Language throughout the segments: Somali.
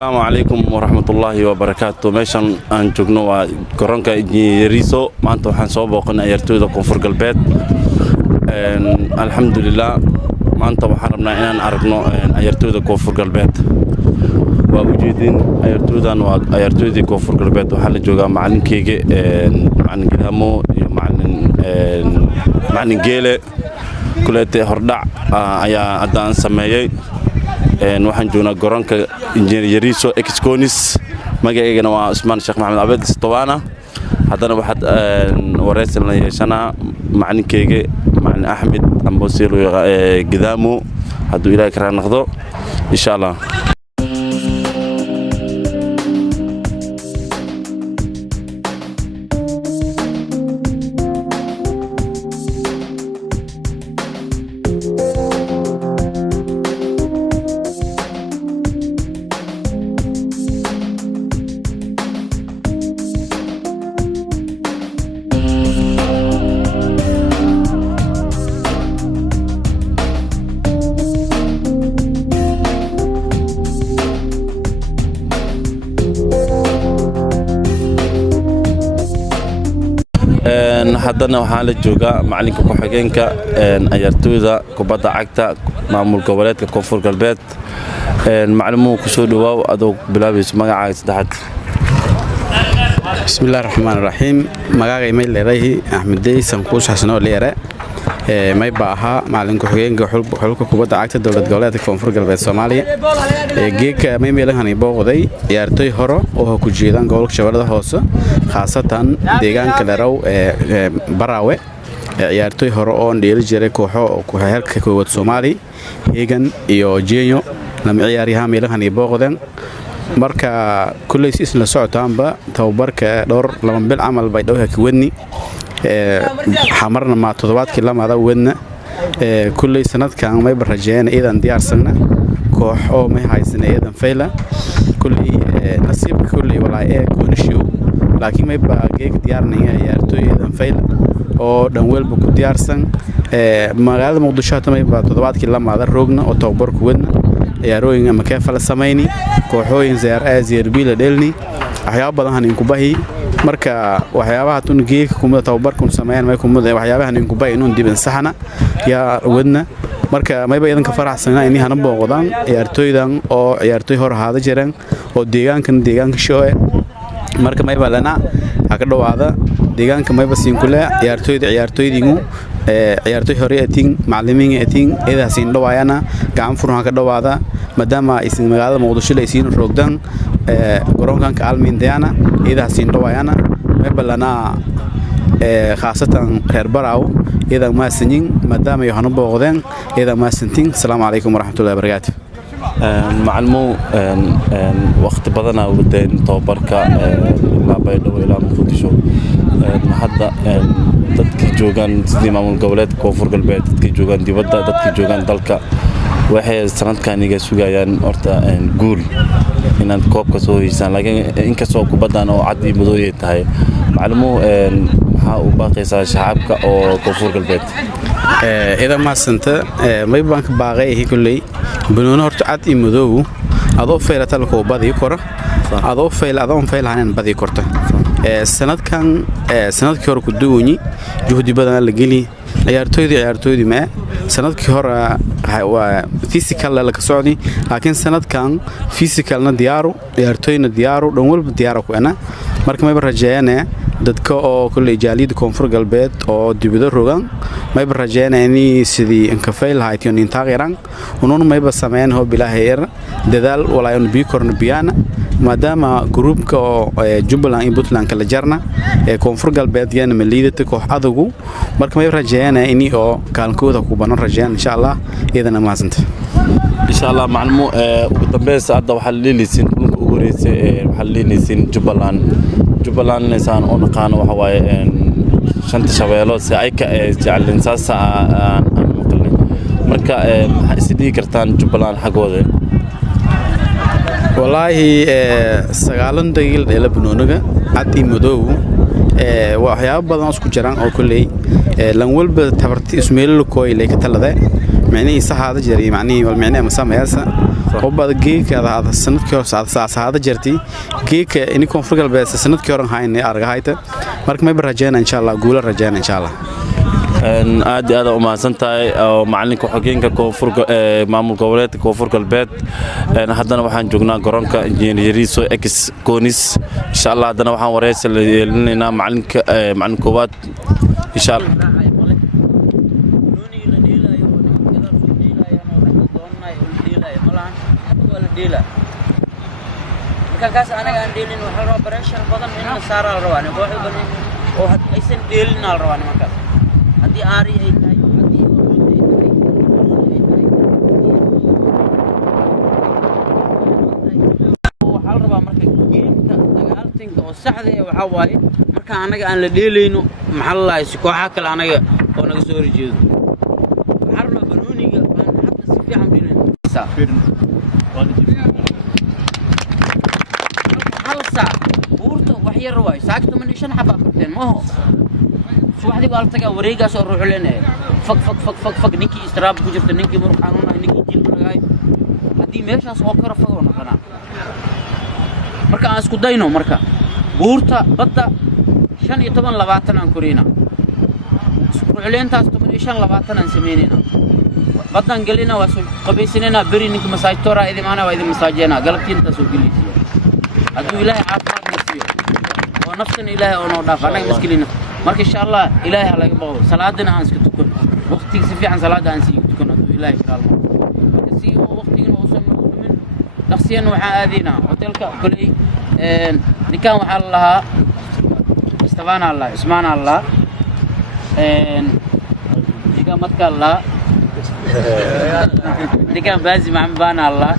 السلام عليكم ورحمة الله وبركاته. ماشان aan joogno waa garoonka Yariso maanta waxaan soo booqnay ciyaartooyda Koonfur Galbeed. Alxamdulillah maanta waxaan rabnaa inaan aragno ciyaartooyda Koonfur Galbeed. waa u jeedin ciyaartooydan waa ciyaartooydii Koonfur Galbeed waxaa la joogaa macalinkeyga macalin Gidamo iyo macalin Geele kuleetay hordhac ayaa hadaan sameeyay waxaan joognaa garoonka Yariso Exconis magaceygana waa Usmaan Sheekh Maxamed Abed Istowana haddana waxaad wareysan la yeeshanaa macalinkeyga macalin Axmed Ambosilo Gidamo hadduu Ilaahay ka noqdo insha Allah. haddana waxaan la joogaa macalinka ku xigeenka ciyaartooyda kubadda cagta maamul goboleedka Koonfur Galbeed macluumuhu ku soo dhawaaw adoo bilaabayso magacaaga saddexaad. bismillaahir rahmaanir rahiim magacayga may leeyahay Axmed Deysan ku saxsano leeyahay may baaha macalinka xigeenka xulka kubadda cagta dowlad goboleedka Koonfur Galbeed Soomaaliya geeka may meelahan booqday ciyaartooy hore oo ku jeedaan gobolka Shabeellada Hoose khaasatan deegaanka Daraw Barawe ciyaartooy hore oo dheeli jiray kooxo ku heerka koowaad Soomaali heegan iyo Jeenyo lama ciyaaryahan meelahan booqdeen marka kulay si isla socotaanba tababarka dhowr laba bil amal bay dhawaa ka wadni xamarna ma toddobaadkii lamaada wadna kulay sanadkan may barajeen iidan diyaarsana koox oo may haysan iidan fayla kulay nasiibka kulay walaa goonisho laakiin may baageeg diyaarnaya ciyaartooy iidan fayla oo dhan walba ku diyaarsan magaalada Muqdisho tamay baa toddobaadkii lamaada roogna oo tababar ku wadna ciyaarooyin ama ka fala sameeyni kooxooyin zeerbiila dhelni waxyaabo badan in ku bahi marka waxyaabaha tungeeka kuma tababarku sameeyaan may kuma waxyaabaha in ku bahi inuu dib saxna ya wadna marka may baa idanka faraxsanaa in hana booqdaan ciyaartooydan oo ciyaartooy hor ahaada jireen oo deegaanka shooe marka may baa lana ka dhawaada deegaanka may basiin kula ciyaartooydiinu ciyaartooy hore atiin macallimiin atiin eedaasin dhawaayana gacan furan ka dhawaada maadaama isin magaalada Muqdisho la isiin roogdan garoonkan ka almiindeena eedaasin dhawaayana may balana khaasatan reer Baraaw eedan ma sinin maadaama ay hanu booqdeen eedan ma sintin. Assalaamu alaykum waraxmatullaahi wabarakaatuh. macalmo waqti badan oo wadeen tababarka la baydhabo ilaa Muqdisho hadda dadkii joogan sidii maamul goboleedka Koonfur Galbeed dadkii joogan dibadda dadkii joogan dalka waxay sanadkan iga sugayaan horta guul inaan koobka soo heysaan laakiin inkastoo kubaddan oo cad iyo madow ay tahay macalmo waxa uu baaqaysaa shacabka oo Koonfur Galbeed idan ma santa may baan ka baaqay kulay banoon horta cad iyo madow adoo feelata la koobadii koro adoo feelahan badii korta sanadkii hore ku duwani juhdi badan la geli ciyaartooydi ma sanadkii hore waa physical la ka socdi laakiin sanadkan physicalna diyaaru ciyaartooyna diyaaru dhan walba diyaaru ku ana marka may rajaynaa dadka oo kulay jaaliyada Koonfur Galbeed oo dibada rogan may rajaynaa in sidii inka fayl haytiin in taageeran unoon may ba sameeyaan hoo bilaaheer dadaal walaa in bi korna biyana maadaama groupka oo Jubbaland iyo Puntland kala jarna Koonfur Galbeed yana maliidada koox adagu marka may rajaynaa in oo kaalkooda ku banan rajaan insha Allah iyadana ma santa insha Allah macalmo ugu dambeys hadda waxa leelisiin ugu horeysay waxa leelisiin Jubbaland insan oo naqaan waxa waaye shanta shabeelo si ay ka jeclaan saasa aan maqalnay marka waxa isdii kartaan Jubbaland xagooda والله سجالن دقيقة إلى بنونجا عدي مدو waxyaabo badan isku jiraan oo kulay lan walba tabarti ismeel kooy leeyka talada macnaheedu saxaada jiray macnaheedu wal macnaheedu ma sameeyasa وبعد جيك هذا السنة كيور ساعة جرتي جيك إني كونفور قلبي السنة كيور هاي إني أرجعيته مرك ما برجعنا إن شاء الله قول رجعنا إن شاء الله aad aad u mahadsantahay oo macalinka xogeenka koonfur maamul goboleedka koonfur galbeed haddana waxaan joognaa garoonka injineeriso ex konis insha Allah haddana waxaan wareysi leelinaynaa macalin koowaad insha Allah kaas anaga aan deelin waxa roo barashar badan in la saaro rabaan koox badan oo aysan deelin al rabaan markaas hadii aari ay tahay hadii waxa la rabaa marka geemka dagaaltinka oo saxda ah waxa waaye marka anaga aan la deeleyno maxal la is kooxa kale anaga oo naga soo horjeedo waxa la banooniga aan hadda si fiican deelin وحير رواي ساكتو من إيشان حبا كتين ما هو شو واحد يقول تجا وريجا صار روح لنا فك نيكي استراب كجرت نيكي مرقانونا نيكي جيل مرقاي هدي ماشان سوكر فقرنا كنا مركا أسكو داينو مركا بورتا بدا شان يتبان لبعتنا كورينا روح لين تاستو من إيشان لبعتنا سمينينا بدنا نقلنا واسو قبيسنا بري نيكي مساج تورا إذا معنا وإذا مساجنا قلبتين تسوق لي أدو إلهي عافاك نسيه ونفسنا إلهي ونوضاف أنا مسكين مرك إن شاء الله إلهي على قبضه صلاتنا أنسك تكون وقتي سفي عن صلاة أنسك تكون أدو إلهي كالله مرك سي وقتي وصل من نفسيا وعادينا وتلك كلي نكان وحال الله استفانا الله اسمعنا الله نكان متك الله نكان بازي معمبانا الله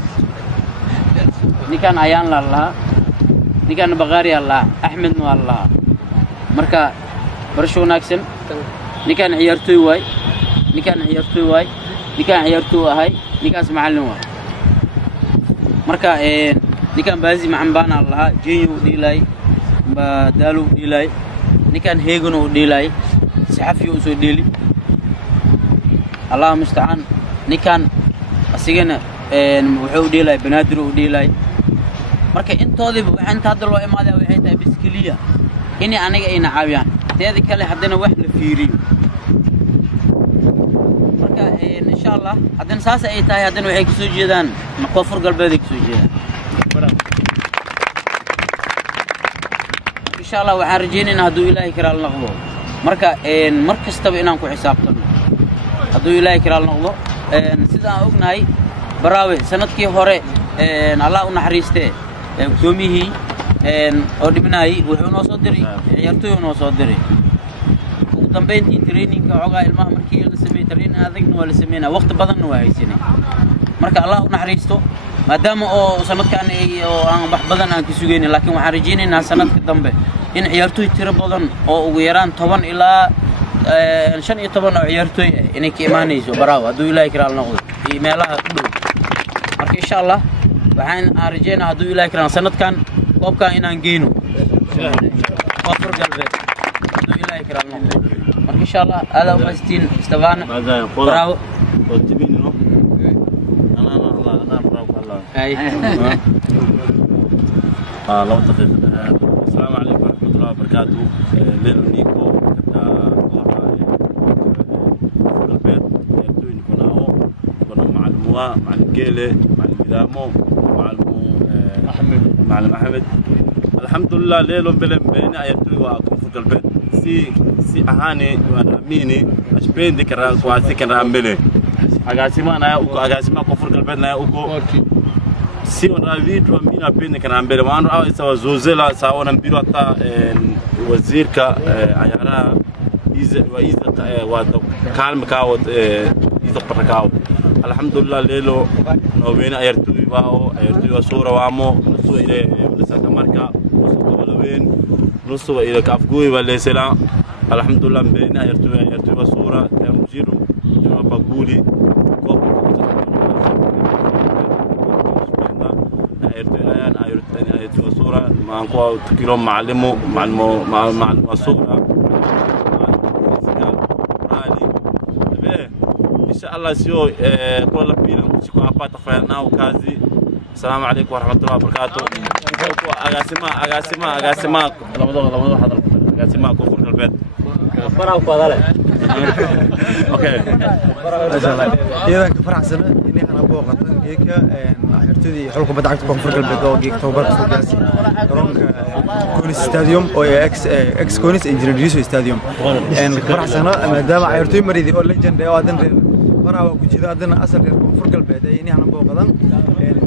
نكان عيان الله نكان بغاري الله أحمد نو الله مركا برشو ناكسن نكان عيارتوي واي نكان عيارتو هاي نكان سمعلم واي مركا نكان بازي معمبانا الله جيو ديلاي بدالو ديلاي نكان هيغنو ديلاي سحفيو سو ديلي الله مستعان نكان أسيغنا وحو ديلاي بنادرو ديلاي marka intoodiba waxaan hadda loo imaaday waxay tahay biskiliya in aniga ay nacaawiyaan teeda kale hadana wax la fiiriyo marka insha Allah hadana saas ay tahay hadana waxay ka soo jeedaan koonfur galbeed ka soo jeedaan insha Allah waxaan rajaynaynaa haduu Ilaahay kiraal noqdo marka markastaba inaan ku xisaabtano haduu Ilaahay kiraal noqdo sida aan ognahay baraawe sanadkii hore Allah u naxariistay gudoomihi oo dhibnay wuxuu noo soo diray ciyaartooy noo soo diray ugu dambeyntii training-ka xogaa ilmaha markii la sameeyay training adagna waa la sameeyay waqti badan waa haysanay marka Allah u naxariisto maadaama oo sanadkan oo aan wax badan aan ka sugeynay laakiin waxaan rajaynaynaa sanadka dambe in ciyaartooy tiro badan oo ugu yaraan 10 ilaa 15 oo ciyaartooy inay ka imaanayso baraaw haduu Ilaahay kiraal noqdo meelaha u dhow marka insha Allah waxaan arjayna haduu Ilaahay kiraal sanadkan koobka inaan geeyno koonfur galbeed haduu Ilaahay kiraal noqdo marka insha Allah aad u mastiin istabana baraaw oo tibino ana baraaw Allah ay لو دقيقة السلام عليكم ورحمة الله وبركاته ليلو نيكو البيت توين كنا هو كنا مع المواء مع الجيلة مع البدامو مع أحمد الحمد لله ليلو بلم بيني أيتوي وأكون في البيت سي أهاني وأنا ميني أشبين دي كرا كواسي كرا مبلي أقاسما أنا أقاسما كفر البيت أنا أكو si wanavitu mimi napenda kana mbele maana au sawa zozela sawa na mpira hata wazirka ayara iza wa kalm kawo iza patakao alhamdulillah lelo no weena ayartu wa sura wamo nusu ile saka marka nusu wala ween nusu ile kafgui wala sela alhamdulillah mbena ayartu wa sura ya mujiru juma baguli صورة مع أنقوا تكلم معلمه مع الصورة إن شاء الله سيو كل بينا tunawapata kufanya nao kazi. Assalamu alaykum warahmatullahi wabarakatuh. Agasima labada hadal agasima koonfur galbeed faraw fadale okay idan ka faraxsana inay ana booqatan geeka xirtadii xulka badda cagta koonfur galbeed oo geek tababar soo gaasi garoonka Konis Stadium oo ex Konis Engineering Stadium ka faraxsana maadaama xirtooy maridii oo legend oo adan reer faraw ku jira adan asal reer koonfur galbeed inay ana booqadan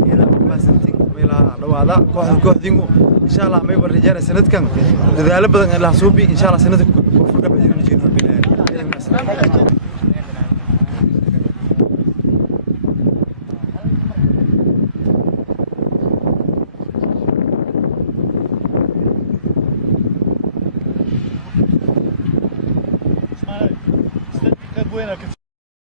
iyada maasantin meela dhawaada kooxdingu insha Allah may warjana sanadkan dadaalo badan la suubi insha Allah sanadka koonfur galbeed inuu jiro bilaa buena que